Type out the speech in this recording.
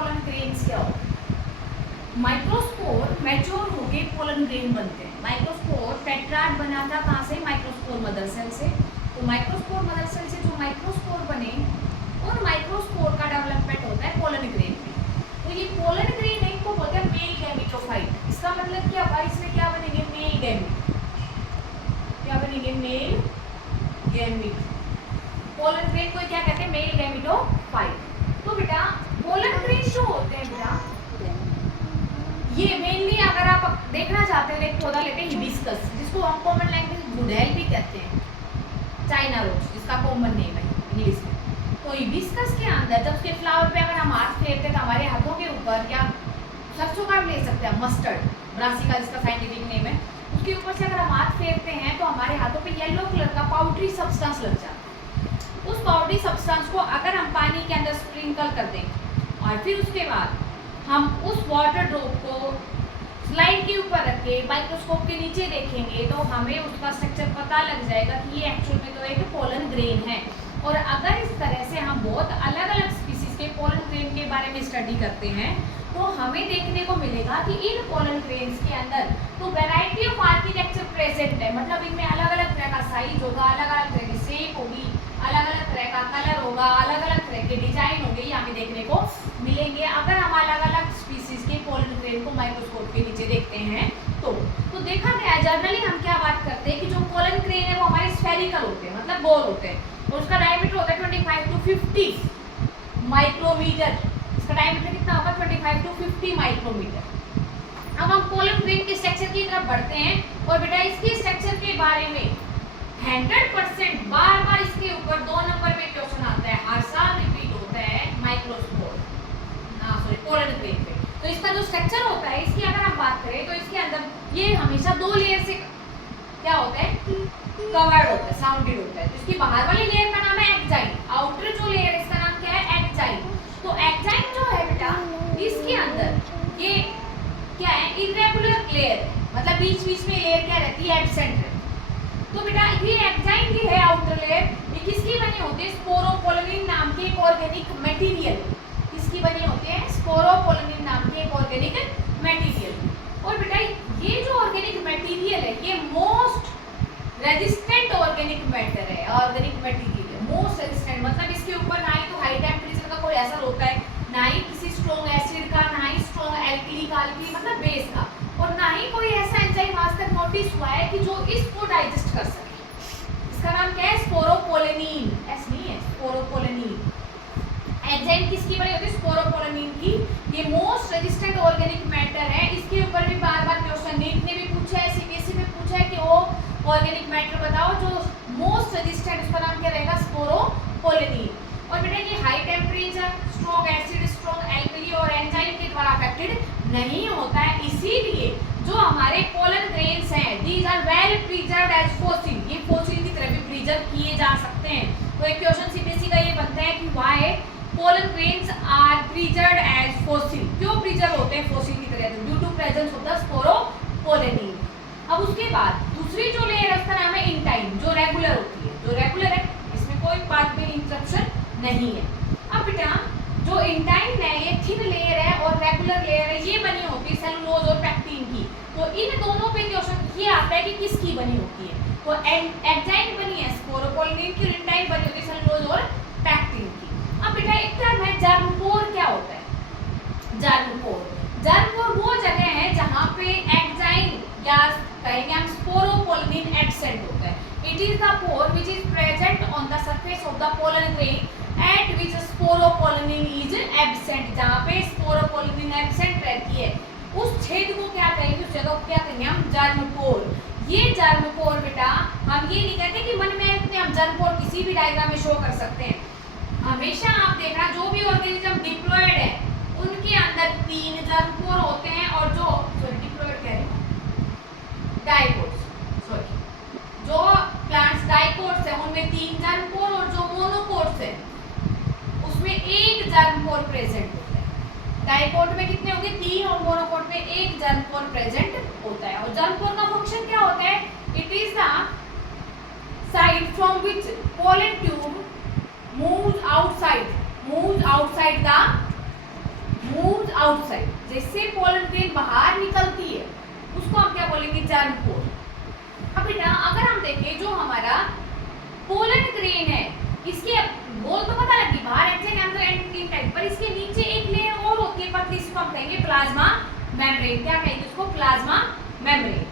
Pollen grains क्या होते हैं। माइक्रोस्पोर मैच्योर होके पोलन ग्रेन बनते हैं। माइक्रोस्पोर टेट्राड बना था कहाँ से, माइक्रोस्पोर मदर सेल से। तो माइक्रोस्पोर मदर सेल से जो माइक्रोस्पोर बने उन माइक्रोस्पोर का डेवलपमेंट होता है पोलन ग्रेन में। तो ये पोलन ग्रेन इनको बोलते हैं मेल गैमेटोफाइट। इसका मतलब क्या हुआ, इसमें क्या बनेंगे, मेल गैमेट। क्या बनेंगे, मेल गैमेट। पोलन ग्रेन को क्या कहते हैं, मेल गैमेटोफाइट। तो बेटा पोलन ग्रेन जो होते हैं बेटा, ये मेनली अगर आप देखना चाहते हैं, एक पौधा लेते हैं हिबिस्कस, जिसको हम कॉमन लैंग्वेज गुड़हल भी कहते हैं, चाइना रोज जिसका कॉमन नेम है इंग्लिश में। तो हिबिस्कस के अंदर जब उसके फ्लावर पे अगर हम हाथ फेरते हैं तो हमारे हाथों के ऊपर, या सरसों का भी ले सकते हैं, मस्टर्ड ब्रासिका जिसका साइंटिफिक नेम है, उसके ऊपर से अगर हम हाथ फेरते हैं तो हमारे हाथों पे येलो कलर का पाउडरी सब्सटेंस लग जाता है। उस पाउडरी सब्सटेंस को अगर हम पानी के अंदर स्प्रिंकल कर दें और फिर उसके बाद हम उस वाटर ड्रॉप को स्लाइड के ऊपर रख के माइक्रोस्कोप के नीचे देखेंगे तो हमें उसका स्ट्रक्चर पता लग जाएगा कि ये एक्चुअल में तो एक पोलन ग्रेन है। और अगर इस तरह से हम बहुत अलग अलग स्पीसीज के पोलन ग्रेन के बारे में स्टडी करते हैं तो हमें देखने को मिलेगा कि इन पोलन ग्रेन्स के अंदर तो वैरायटी ऑफ आर्किटेक्चर प्रेजेंट है। मतलब इनमें अलग अलग तरह का साइज होगा, अलग अलग तरह की शेप होगी, अलग अलग तरह का कलर होगा, अलग अलग तरह के डिजाइन होंगे, ये हमें देखने को मिलेंगे अगर हम अलग अलग स्पीसीज के पोलन ग्रेन को माइक्रोस्कोप के नीचे देखते हैं। तो देखा गया है जनरली हम क्या बात करते हैं कि जो पोलन ग्रेन है वो हमारे स्फेरिकल होते हैं, मतलब गोल होते हैं, और उसका डायमीटर होता है 25 to 50 माइक्रोमीटर। इसका डायमीटर कितना होगा, 25 to 50 माइक्रोमीटर। अब हम पोलन ग्रेन के स्ट्रक्चर की तरफ बढ़ते हैं और बेटा इसके स्ट्रक्चर के बारे में 100% बार बार इसके ऊपर 2 नंबर में क्वेश्चन आता है, हर साल रिपीट होता है माइक्रोस्पोर, पोलन ग्रेन पे। तो इसका जो स्ट्रक्चर होता है, इसकी अगर हम बात करें तो इसके अंदर ये हमेशा 2 लेयर से क्या होता है, कवर्ड होता है, साउंडेड होता है। तो इसकी बाहर वाली लेयर का नाम है एक्जाइन, आउटर जो लेयर है इसका नाम क्या है, एक्जाइन। तो एक्जाइन जो है बेटा, इसके अंदर ये क्या है, इरेगुलर लेयर, मतलब बीच बीच में लेयर क्या रहती है, एब्सेंट रहती। तो बेटा ये एक्जाइन की है आउटर लेयर, ये किसकी बनी होती है, स्पोरोपोलिन नाम के एक ऑर्गेनिक मटेरियल, किसकी बनी होती है, स्पोरोपोलिन नाम के एक ऑर्गेनिक मटेरियल। और बेटा ये जो ऑर्गेनिक मटेरियल है ये मोस्ट रेजिस्टेंट ऑर्गेनिक मैटर है, ऑर्गेनिक मटेरियल है मोस्ट रेजिस्टेंट। मतलब इसके ऊपर ना ही तो हाई टेम्परेचर का कोई असर होता है, ना ही किसी स्ट्रॉन्ग एसिड का, ना ही स्ट्रॉन्ग एल्कली का, मतलब बेस का, और ना ही कोई ऐसा एंजाइम आज तक नोटिस हुआ है कि जो इसको डाइजेस्ट कर सके। इसका नाम क्या है, स्पोरोपोलिन, ऐसा नहीं है, स्पोरोपोलिन। एंजाइम किसकी बनी होती है, स्पोरोपोलिन की। ये मोस्ट रेजिस्टेंट ऑर्गेनिक मैटर है। इसके ऊपर भी बार बार क्वेश्चन नीट ने भी पूछा है, सीबीएसई में पूछा है कि वो ऑर्गेनिक मैटर बताओ जो मोस्ट रेजिस्टेंट, उसका नाम क्या रहेगा, स्पोरोपोलिन। और बेटा ये high temperature, strong acid, strong alkali और एंजाइम के द्वारा अफेक्टेड नहीं होता है। इसीलिए जो हमारे पोलन ग्रेन्स हैं, these are well preserved as fossil, ये फॉसिल की तरह भी प्रिजर्व किए जा सकते हैं। तो एक क्वेश्चन सीबीएसई का ये बनता है कि why pollen grains are preserved as fossil, क्यों प्रिजर्व होते हैं फॉसिल की तरह, due to presence of the sporopollenin. अब उसके बाद दूसरी जो लेयर है उसका नाम है इंटाइन, जो रेगुलर होती है, जो रेगुलर है, इसमें कोई पाथ में इंटरप्शन नहीं है। अब बेटा जो इंटाइन है ये थिन लेयर है और रेगुलर लेयर है, ये बनी होती है सेलुलोज और पैक्टिन की। तो इन दोनों पे क्वेश्चन ये आता है कि किसकी बनी होती है, तो एक्जाइन बनी है स्पोरोपोलिन की, इंटाइन बनी होती है सेलुलोज और पैक्टिन की। अब बेटा एक टर्म है जर्मपोर, क्या होता है जर्मपोर। जर्मपोर वो जगह है जहाँ पे एक्जाइन या कहेंगे हम स्पोरोपोलिन एब्सेंट होता है। It is the pore which is present on the surface of the pollen grain at which sporopollenin is absent, जहाँ पे स्पोरोपोलिन एब्सेंट रहती है उस छेद को क्या कहेंगे, उस जगह को क्या कहेंगे हम, जर्मपोर। ये जर्मपोर बेटा हम ये नहीं कहते कि मन में इतने हम जर्मपोर किसी भी डायग्राम में शो कर सकते हैं। हमेशा आप देखना जो भी ऑर्गेनिज्म डिप्लॉयड है उनके अंदर 3 जर्मपोर होते हैं, और जो डिप्लॉयड कह रहे हैं डाइकोट्स, जो प्लांट्स डाइकोट्स है उनमें 3 जर्मपोर, और जो मोनोकोट्स है उसमें 1 जर्मपोर प्रेजेंट होता है। डाइकोट में कितने होंगे, 3, और मोनोकोट में 1 जर्मपोर प्रेजेंट होता है। और जर्मपोर का फंक्शन क्या होता है, it is the side from which pollen tube moves outside the outside, जैसे पोलन ग्रेन बाहर निकलती है उसको हम क्या बोलेंगे, जर्म पोर। अब बेटा अगर हम देखें जो हमारा पोलन ग्रेन है, इसके गोल तो पता लगी बाहर एंड अंदर एंटीन टाइप, पर इसके नीचे एक लेयर और होती है पतली, इसको हम कहेंगे प्लाज्मा मेम्ब्रेन। क्या कहेंगे उसको, प्लाज्मा मेम्ब्रेन।